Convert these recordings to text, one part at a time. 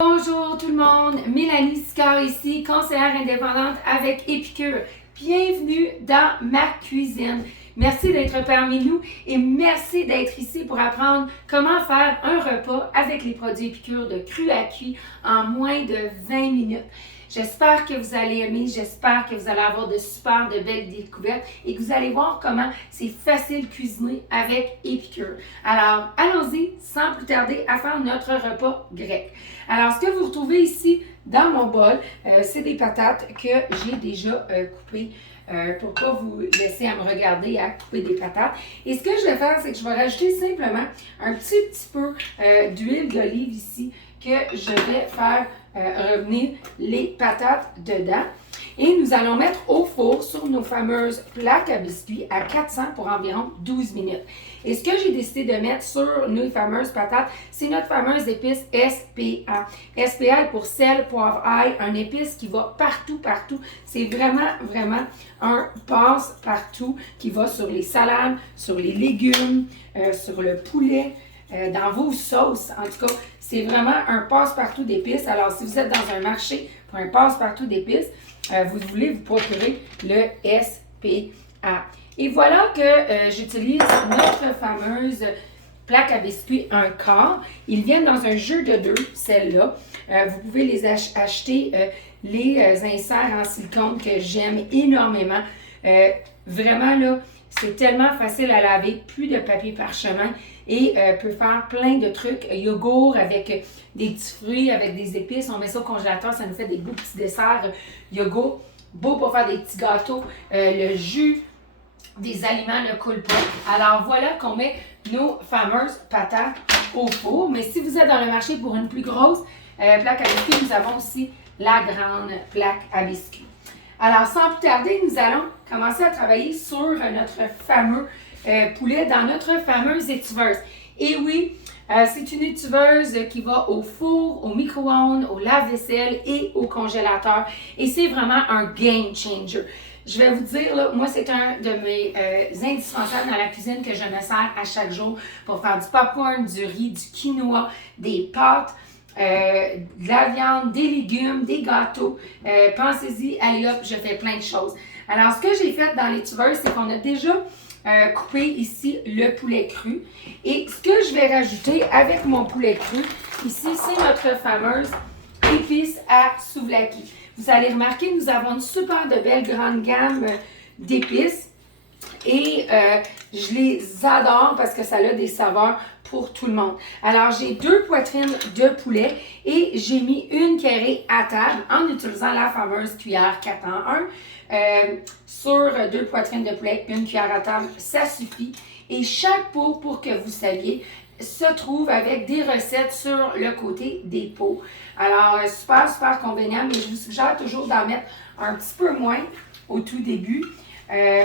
Bonjour tout le monde, Mélanie Sicard ici, conseillère indépendante avec Épicure. Bienvenue dans ma cuisine. Merci d'être parmi nous et merci d'être ici pour apprendre comment faire un repas avec les produits Épicure de cru à cuit en moins de 20 minutes. J'espère que vous allez aimer, j'espère que vous allez avoir de super, de belles découvertes et que vous allez voir comment c'est facile de cuisiner avec Épicure. Alors, allons-y sans plus tarder à faire notre repas grec. Alors, ce que vous retrouvez ici dans mon bol, c'est des patates que j'ai déjà coupées pour ne pas vous laisser à me regarder à couper des patates. Et ce que je vais faire, c'est que je vais rajouter simplement un petit peu d'huile d'olive ici que je vais faire revenir les patates dedans. Et nous allons mettre au four sur nos fameuses plaques à biscuits à 400 pour environ 12 minutes. Et ce que j'ai décidé de mettre sur nos fameuses patates, c'est notre fameuse épice SPA. SPA est pour sel, poivre, ail, un épice qui va partout. C'est vraiment un passe-partout qui va sur les salades, sur les légumes, sur le poulet. Dans vos sauces, en tout cas, c'est vraiment un passe-partout d'épices. Alors, si vous êtes dans un marché pour un passe-partout d'épices, vous voulez vous procurer le SPA. Et voilà que j'utilise notre fameuse plaque à biscuits un quart. Ils viennent dans un jeu de 2, celle-là. Vous pouvez les acheter, les inserts en silicone que j'aime énormément. Vraiment, là, c'est tellement facile à laver, plus de papier parchemin et peut faire plein de trucs. Yogourt avec des petits fruits, avec des épices. On met ça au congélateur, ça nous fait des beaux petits desserts. Yogourt, beau pour faire des petits gâteaux. Le jus des aliments ne coule pas. Alors voilà qu'on met nos fameuses patates au four. Mais si vous êtes dans le marché pour une plus grosse plaque à biscuits, nous avons aussi la grande plaque à biscuits. Alors, sans plus tarder, nous allons commencer à travailler sur notre fameux poulet dans notre fameuse étuveuse. Et oui, c'est une étuveuse qui va au four, au micro-ondes, au lave-vaisselle et au congélateur. Et c'est vraiment un game changer. Je vais vous dire, là, moi, c'est un de mes indispensables dans la cuisine que je me sers à chaque jour pour faire du popcorn, du riz, du quinoa, des pâtes. De la viande, des légumes, des gâteaux. Pensez-y, allez hop, je fais plein de choses. Alors, ce que j'ai fait dans les tuveuses, c'est qu'on a déjà coupé ici le poulet cru. Et ce que je vais rajouter avec mon poulet cru, ici, c'est notre fameuse épice à souvlaki. Vous allez remarquer, nous avons une super de belle grande gamme d'épices. Et je les adore parce que ça a des saveurs pour tout le monde. Alors, j'ai 2 poitrines de poulet et j'ai mis une cuillerée à table en utilisant la fameuse cuillère 4 en 1. Sur 2 poitrines de poulet, une cuillère à table, ça suffit. Et chaque pot, pour que vous saviez, se trouve avec des recettes sur le côté des pots. Alors, super convenient, mais je vous suggère toujours d'en mettre un petit peu moins au tout début.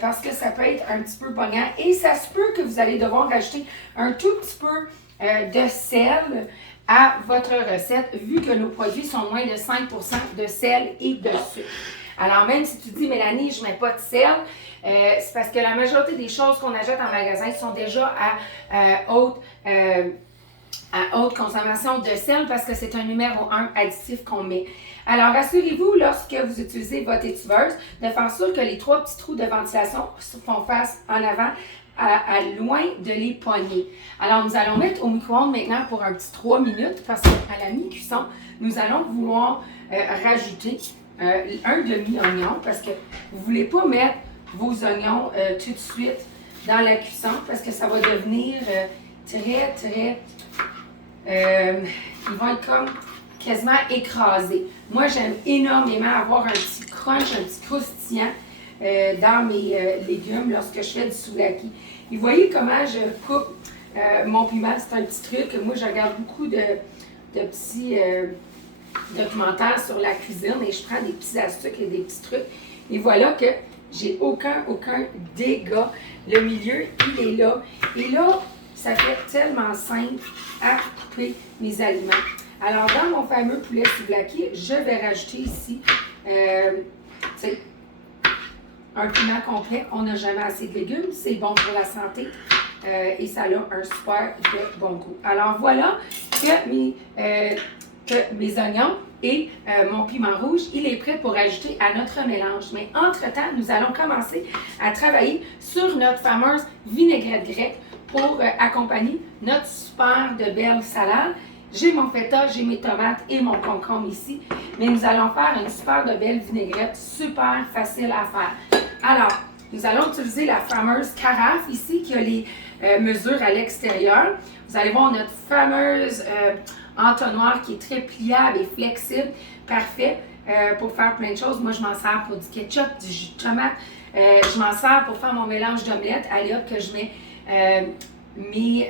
Parce que ça peut être un petit peu pognant et ça se peut que vous allez devoir rajouter un tout petit peu de sel à votre recette vu que nos produits sont moins de 5% de sel et de sucre. Alors même si tu dis Mélanie, je ne mets pas de sel, c'est parce que la majorité des choses qu'on achète en magasin sont déjà à haute consommation de sel parce que c'est un numéro 1 additif qu'on met. Alors, assurez-vous, lorsque vous utilisez votre étuveuse, de faire sûr que les 3 petits trous de ventilation font face en avant à loin de les poignées. Alors, nous allons mettre au micro-ondes maintenant pour un petit 3 minutes parce qu'à la mi-cuisson, nous allons vouloir rajouter un demi-oignon parce que vous ne voulez pas mettre vos oignons tout de suite dans la cuisson parce que ça va devenir très ils vont être comme quasiment écrasés. Moi, j'aime énormément avoir un petit crunch, un petit croustillant dans mes légumes lorsque je fais du souvlaki. Et vous voyez comment je coupe mon piment, c'est un petit truc. Moi, je regarde beaucoup de petits documentaires sur la cuisine et je prends des petits astuces et des petits trucs. Et voilà que j'ai aucun dégât. Le milieu, il est là. Et là, ça fait tellement simple à couper mes aliments. Alors, dans mon fameux poulet souvlaki, je vais rajouter ici un piment complet. On n'a jamais assez de légumes. C'est bon pour la santé. Et ça a un super de bon goût. Alors, voilà que mes que mes oignons et mon piment rouge, il est prêt pour ajouter à notre mélange. Mais entre-temps, nous allons commencer à travailler sur notre fameuse vinaigrette grecque pour accompagner notre super de belle salade. J'ai mon feta, j'ai mes tomates et mon concombre ici, mais nous allons faire une super de belle vinaigrette, super facile à faire. Alors, nous allons utiliser la fameuse carafe ici qui a les mesures à l'extérieur. Vous allez voir notre fameuse entonnoir qui est très pliable et flexible, parfait pour faire plein de choses. Moi, je m'en sers pour du ketchup, du jus de tomate. Je m'en sers pour faire mon mélange d'omelette. Allez hop, que je mets mes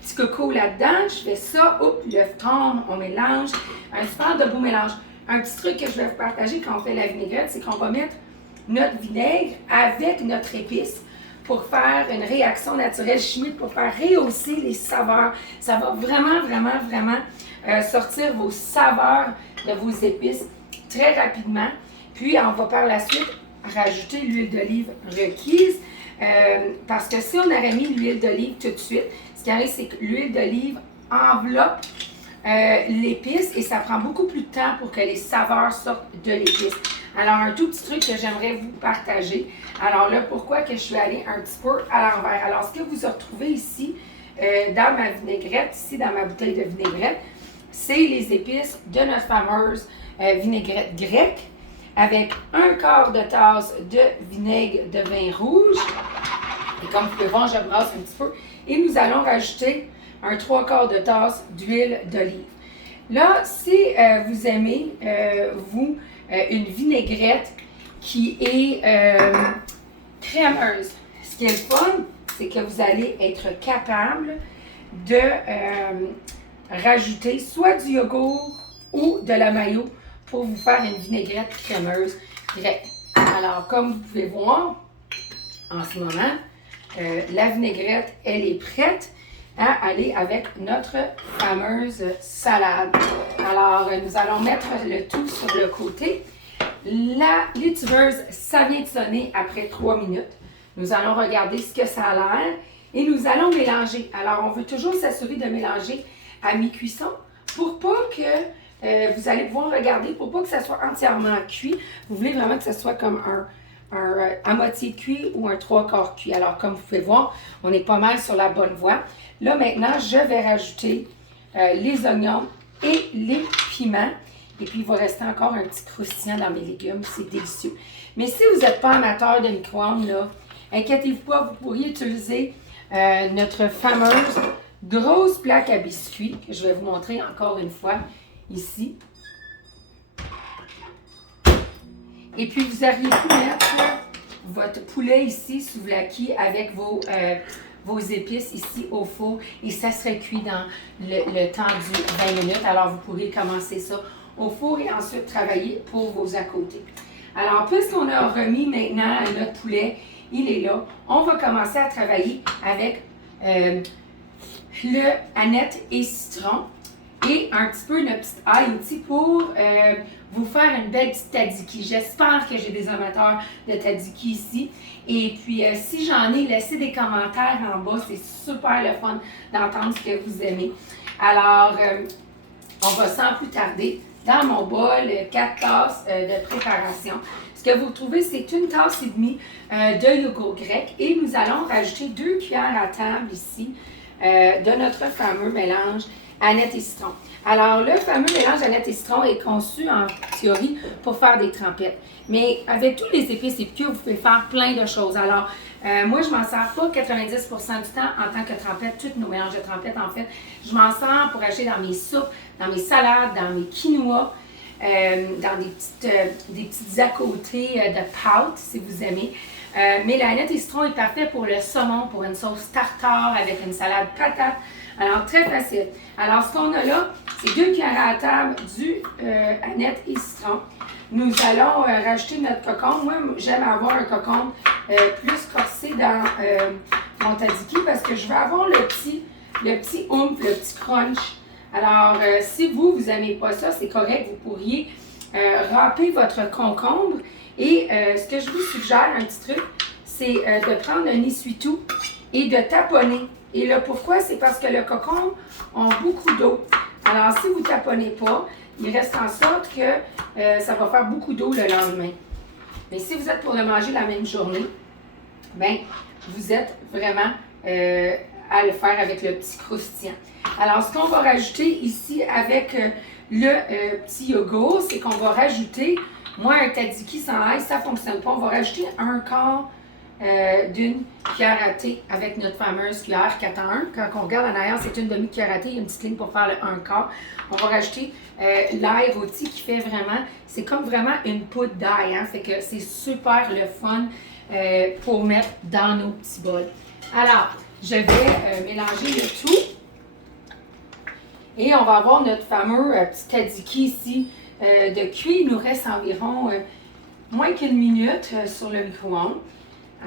petits cocos là-dedans. Je fais ça, l'œuf tombe, on mélange. Un super de beau mélange. Un petit truc que je vais vous partager quand on fait la vinaigrette, c'est qu'on va mettre notre vinaigre avec notre épice pour faire une réaction naturelle chimique, pour faire rehausser les saveurs. Ça va vraiment sortir vos saveurs de vos épices très rapidement. Puis, on va par la suite rajouter l'huile d'olive requise. Parce que si on avait mis l'huile d'olive tout de suite, ce qui arrive, c'est que l'huile d'olive enveloppe l'épice et ça prend beaucoup plus de temps pour que les saveurs sortent de l'épice. Alors, un tout petit truc que j'aimerais vous partager. Alors là, pourquoi que je suis allée un petit peu à l'envers? Alors, ce que vous retrouvez ici, dans ma vinaigrette, ici dans ma bouteille de vinaigrette, c'est les épices de notre fameuse vinaigrette grecque avec un quart de tasse de vinaigre de vin rouge. Et comme vous pouvez voir, je brasse un petit peu. Et nous allons rajouter un 3/4 de tasse d'huile d'olive. Là, si vous aimez, une vinaigrette qui est crémeuse, ce qui est le fun, c'est que vous allez être capable de rajouter soit du yogourt ou de la mayo pour vous faire une vinaigrette crémeuse grecque. Alors, comme vous pouvez voir, en ce moment, la vinaigrette, elle est prête à aller avec notre fameuse salade. Alors, nous allons mettre le tout sur le côté. La litiveuse, ça vient de sonner après 3 minutes. Nous allons regarder ce que ça a l'air et nous allons mélanger. Alors, on veut toujours s'assurer de mélanger à mi-cuisson pour pas que vous allez pouvoir regarder, pour pas que ça soit entièrement cuit. Vous voulez vraiment que ça soit comme un à moitié cuit ou un 3/4 cuit. Alors, comme vous pouvez voir, on est pas mal sur la bonne voie. Là, maintenant, je vais rajouter les oignons et les piments. Et puis, il va rester encore un petit croustillant dans mes légumes. C'est délicieux. Mais si vous n'êtes pas amateur de micro-ondes, là, inquiétez-vous pas, vous pourriez utiliser notre fameuse grosse plaque à biscuits que je vais vous montrer encore une fois ici. Et puis, vous auriez pu mettre votre poulet ici souvlaki avec vos épices ici au four et ça serait cuit dans le temps du 20 minutes. Alors, vous pourrez commencer ça au four et ensuite travailler pour vos à côté. Alors, puisqu'on a remis maintenant notre poulet, il est là, on va commencer à travailler avec le aneth et citron et un petit peu notre petite ail aussi pour vous faire une belle petite tzatziki. J'espère que j'ai des amateurs de tzatziki ici. Et puis, si j'en ai, laissez des commentaires en bas. C'est super le fun d'entendre ce que vous aimez. Alors, on va sans plus tarder dans mon bol 4 tasses de préparation. Ce que vous trouvez, c'est une tasse et demie de yogourt grec. Et nous allons rajouter 2 cuillères à table ici de notre fameux mélange aneth et citron. Alors, le fameux mélange aneth et citron est conçu en théorie pour faire des trempettes. Mais avec tous les épices et piquants, vous pouvez faire plein de choses. Alors, moi, je m'en sers pas 90% du temps en tant que trempette. Tous nos mélanges de trempettes, en fait, je m'en sers pour acheter dans mes soupes, dans mes salades, dans mes quinoa, dans des petites à côté de pâtes, si vous aimez. Mais l'aneth et citron est parfait pour le saumon, pour une sauce tartare avec une salade patate. Alors, très facile. Alors, ce qu'on a là, c'est 2 cuillères à table du aneth et citron. Nous allons rajouter notre cocombe. Moi, j'aime avoir un cocombe plus corsé dans mon tzatziki parce que je veux avoir le petit oomph, le petit crunch. Alors, si vous n'aimez pas ça, c'est correct. Vous pourriez râper votre concombre. Et ce que je vous suggère, un petit truc, c'est de prendre un essuie-tout et de taponner. Et là, pourquoi? C'est parce que le cocombe a beaucoup d'eau. Alors, si vous ne taponnez pas, il reste en sorte que ça va faire beaucoup d'eau le lendemain. Mais si vous êtes pour le manger la même journée, bien, vous êtes vraiment à le faire avec le petit croustillant. Alors, ce qu'on va rajouter ici avec le petit yogourt, c'est qu'on va rajouter, moi, un tzatziki sans ail, ça ne fonctionne pas. On va rajouter un quart d'une cuillère à thé avec notre fameuse cuillère 4 en 1. Quand on regarde en arrière, c'est une demi-cuillère à thé, il y a une petite ligne pour faire le 1 quart. On va rajouter l'ail rôti qui fait vraiment, c'est comme vraiment une poudre d'ail, hein? Fait que c'est super le fun pour mettre dans nos petits bols. Alors, je vais mélanger le tout. Et on va avoir notre fameux petit tzatziki ici de cuit. Il nous reste environ moins qu'une minute sur le micro-ondes.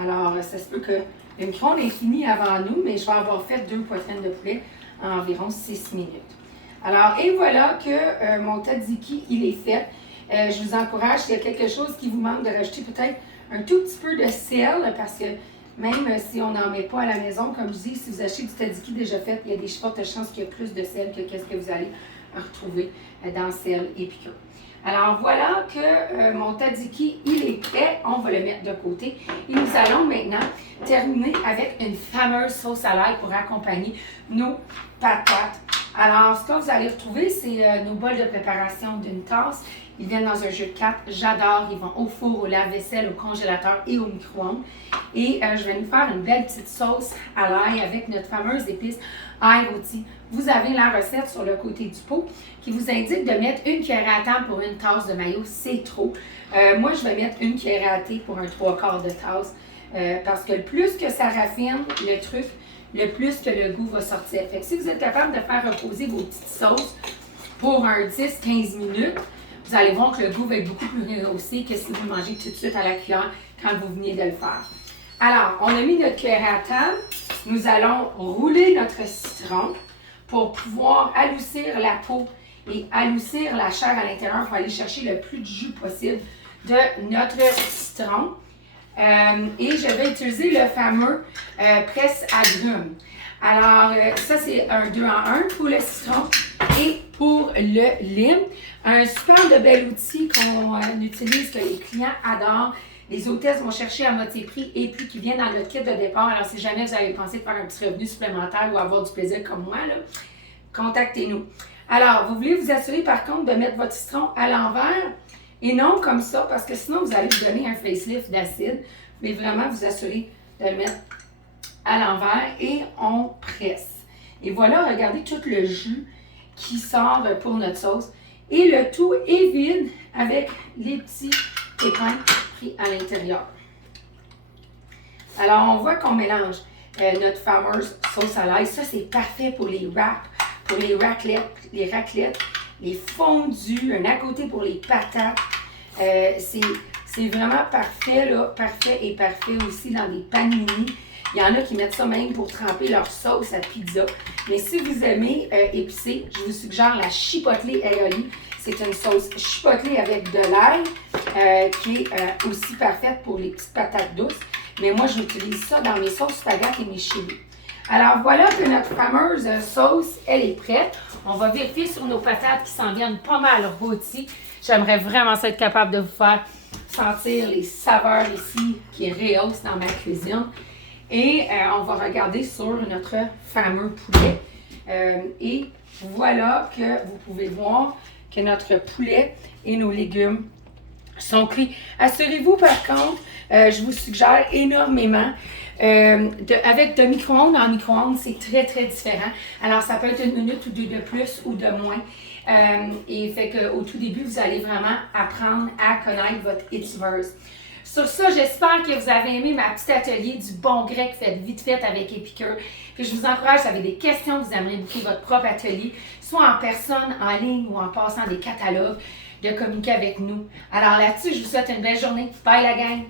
Alors, ça se peut que le micro-ondes est fini avant nous, mais je vais avoir fait 2 poitrines de poulet en environ 6 minutes. Alors, et voilà que mon tzatziki, il est fait. Je vous encourage, s'il y a quelque chose qui vous manque, de rajouter peut-être un tout petit peu de sel, parce que même si on n'en met pas à la maison, comme je dis, si vous achetez du tzatziki déjà fait, il y a des fortes chances qu'il y ait plus de sel que ce que vous allez retrouver dans sel et piquant. Alors voilà que mon tzatziki, il est prêt. On va le mettre de côté. Et nous allons maintenant terminer avec une fameuse sauce à l'ail pour accompagner nos patates. Alors, ce que vous allez retrouver, c'est nos bols de préparation d'une tasse. Ils viennent dans un jeu de cartes. J'adore. Ils vont au four, au lave-vaisselle, au congélateur et au micro-ondes. Et je vais nous faire une belle petite sauce à l'ail avec notre fameuse épice ail rôti. Vous avez la recette sur le côté du pot qui vous indique de mettre une cuillère à table pour une tasse de mayo. C'est trop. Moi, je vais mettre une cuillère à thé pour un 3/4 de tasse parce que le plus que ça raffine le truc, le plus que le goût va sortir. Fait que si vous êtes capable de faire reposer vos petites sauces pour un 10-15 minutes, vous allez voir que le goût va être beaucoup plus rehaussé que si vous le mangez tout de suite à la cuillère quand vous venez de le faire. Alors, on a mis notre cuillère à table. Nous allons rouler notre citron pour pouvoir adoucir la peau et adoucir la chair à l'intérieur pour aller chercher le plus de jus possible de notre citron. Et je vais utiliser le fameux presse-agrumes. Alors, ça, c'est un 2 en 1 pour le citron et pour le lime. Un super de bel outil qu'on utilise, que les clients adorent. Les hôtesses vont chercher à moitié prix et puis qui viennent dans notre kit de départ. Alors, si jamais vous avez pensé de faire un petit revenu supplémentaire ou avoir du plaisir comme moi, là, contactez-nous. Alors, vous voulez vous assurer par contre de mettre votre citron à l'envers et non comme ça, parce que sinon vous allez vous donner un facelift d'acide. Mais vraiment vous assurer de le mettre à l'envers et on presse. Et voilà, regardez tout le jus qui sort pour notre sauce. Et le tout est vide avec les petits pépins pris à l'intérieur. Alors, on voit qu'on mélange notre fameuse sauce à l'ail. Ça, c'est parfait pour les wraps, pour les raclettes, les fondus, un à côté pour les patates. C'est vraiment parfait, là, parfait et parfait aussi dans des panini. Il y en a qui mettent ça même pour tremper leur sauce à pizza. Mais si vous aimez épicé, je vous suggère la chipotle aioli. C'est une sauce chipotle avec de l'ail qui est aussi parfaite pour les petites patates douces. Mais moi, j'utilise ça dans mes sauces spaghetti et mes chili. Alors, voilà que notre fameuse sauce, elle est prête. On va vérifier sur nos patates qui s'en viennent pas mal rôties. J'aimerais vraiment ça être capable de vous faire sentir les saveurs ici qui rehaussent dans ma cuisine. Et on va regarder sur notre fameux poulet. Et voilà que vous pouvez voir que notre poulet et nos légumes sont cuits. Assurez-vous par contre, je vous suggère énormément, avec de micro-ondes en micro-ondes, c'est très très différent. Alors ça peut être 1 minute ou 2 de plus ou de moins. Et fait qu'au tout début, vous allez vraiment apprendre à connaître votre étiveuse. Sur ça, j'espère que vous avez aimé ma petite atelier du bon grec fait vite fait avec Épicure. Puis je vous encourage, si vous avez des questions, vous aimeriez booker votre propre atelier, soit en personne, en ligne ou en passant des catalogues, de communiquer avec nous. Alors là-dessus, je vous souhaite une belle journée. Bye la gang!